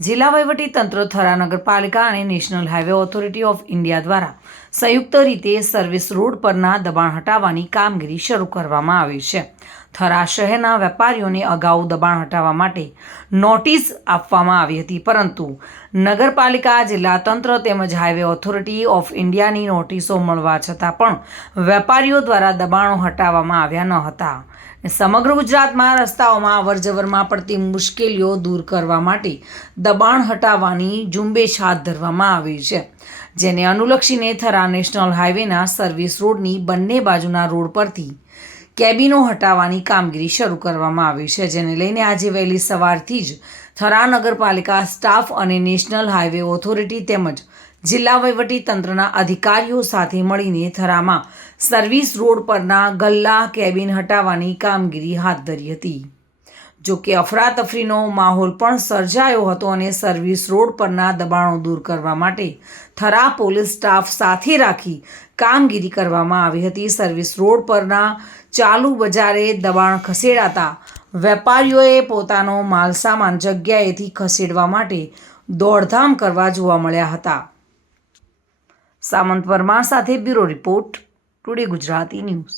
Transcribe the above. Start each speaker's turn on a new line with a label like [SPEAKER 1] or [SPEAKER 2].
[SPEAKER 1] જિલ્લા તંત્ર થરા નગરપાલિકા અને national highway authority of India દ્વારા સંયુક્ત રીતે સર્વિસ રોડ પરના દબાણ હટાવવાની કામગીરી શરૂ કરવામાં આવી છે. થરા શહેરના વેપારીઓને અગાઉ દબાણ હટાવવા માટે નોટિસ આપવામાં આવી હતી, પરંતુ નગરપાલિકા, જિલ્લા તંત્ર તેમજ હાઇવે ઓથોરિટી ઓફ ઇન્ડિયાની નોટિસો મળવા છતાં પણ વેપારીઓ દ્વારા દબાણો હટાવવામાં આવ્યા ન હતા. સમગ્ર ગુજરાતમાં રસ્તાઓમાં અવરજવરમાં પડતી મુશ્કેલીઓ દૂર કરવા માટે દબાણ હટાવવાની ઝુંબેશ હાથ ધરવામાં આવી છે, જેને અનુલક્ષીને થરા નેશનલ હાઈવેના સર્વિસ રોડની બંને બાજુના રોડ પરથી કેબિનો હટાવવાની કામગીરી શરૂ કરવામાં આવી છે, જેને લઈને આજે વહેલી સવારથી જ થરા નગરપાલિકા સ્ટાફ અને નેશનલ હાઈવે ઓથોરિટી તેમજ જિલ્લા તંત્રના અધિકારીઓ સાથે મળીને થરામાં સર્વિસ રોડ પરના ગલ્લા કેબિન હટાવવાની કામગીરી હાથ ધરી હતી. જો કે અફરાતફરીનો માહોલ પણ સર્જાયો હતો અને સર્વિસ રોડ પરના દબાણો દૂર કરવા માટે થરા પોલીસ સ્ટાફ સાથે રાખી કામગીરી કરવામાં આવી હતી. સર્વિસ રોડ પરના ચાલુ બજારે દબાણ ખસેડાતા વેપારીઓએ પોતાનો માલસામાન જગ્યાએથી ખસેડવા માટે દોડધામ કરવા જોવા મળ્યા હતા. સામંત વર્મા સાથે bureau report, today Gujarati news.